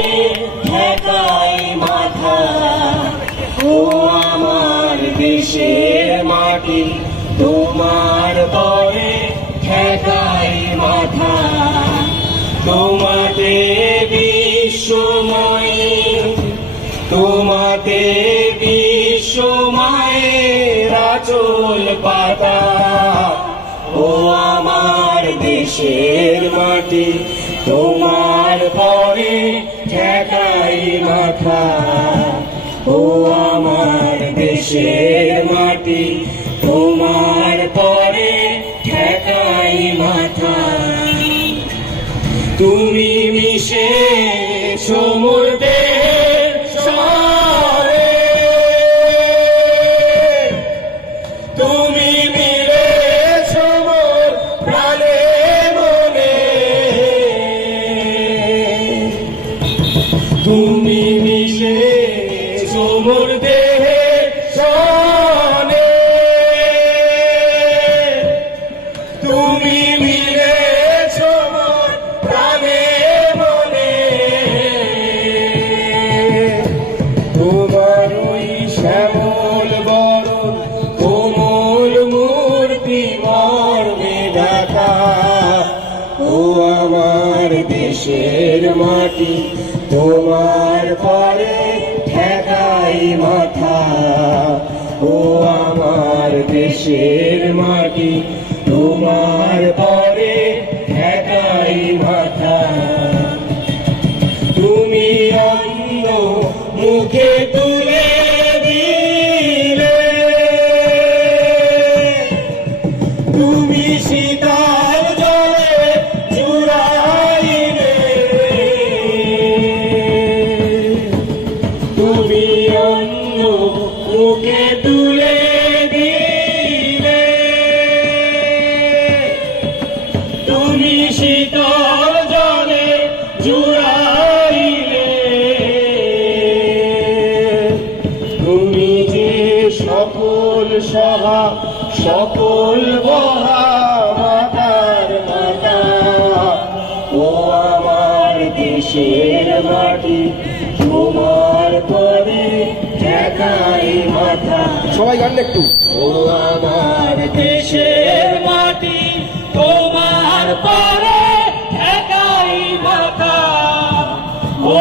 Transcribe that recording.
পরে ঠেকাই মাথা। ও আমার দেশের মাটি, তোমার পরে ঠেকাই মাথা। তোমাতে বিশ্বময়, তোমাতে বিশ্বময়ের আঁচল পাতা। ও আমার দেশের মাটি, তোমার পরে ঠেকাই মাথা। ও আমার দেশের মাটি, তোমার পরে ঠেকাই মাথা। তুমি মিশে মোর দেহের সরে, তুমি মিলেছ মোর প্রাণে মনে। তুমি মিশেছ মোর দেহের সনে, তুমি মিলেছ মোর প্রাণে মনে। তোমার ওই শ্যামল বরণ কোমল মূর্তি মর্মে ঢাকা। ও আমার দেশের মাটি, তোমার পরে ঠেকাই মাথা। ও আমার দেশের মাটি, তোমার পরে ঠেকাই মাথা। তুমি অন্ধ মুখে তুলে দিলে, তুমি শীতল জলে জুড়াইলে। তুমি অন্ধ মুখে তুলে দিলে, তুমি শীতল জলে জুড়াইলে। তুমি যে সকল সহা সকল বহা মাতার মাতা। ও আমার দেশের মাটি, তোমার পরে ঠেকাই মাথা। সবাই গান একটু। ও আমার দেশের মাটি, তোমার পরে ঠেকাই মাথা। ও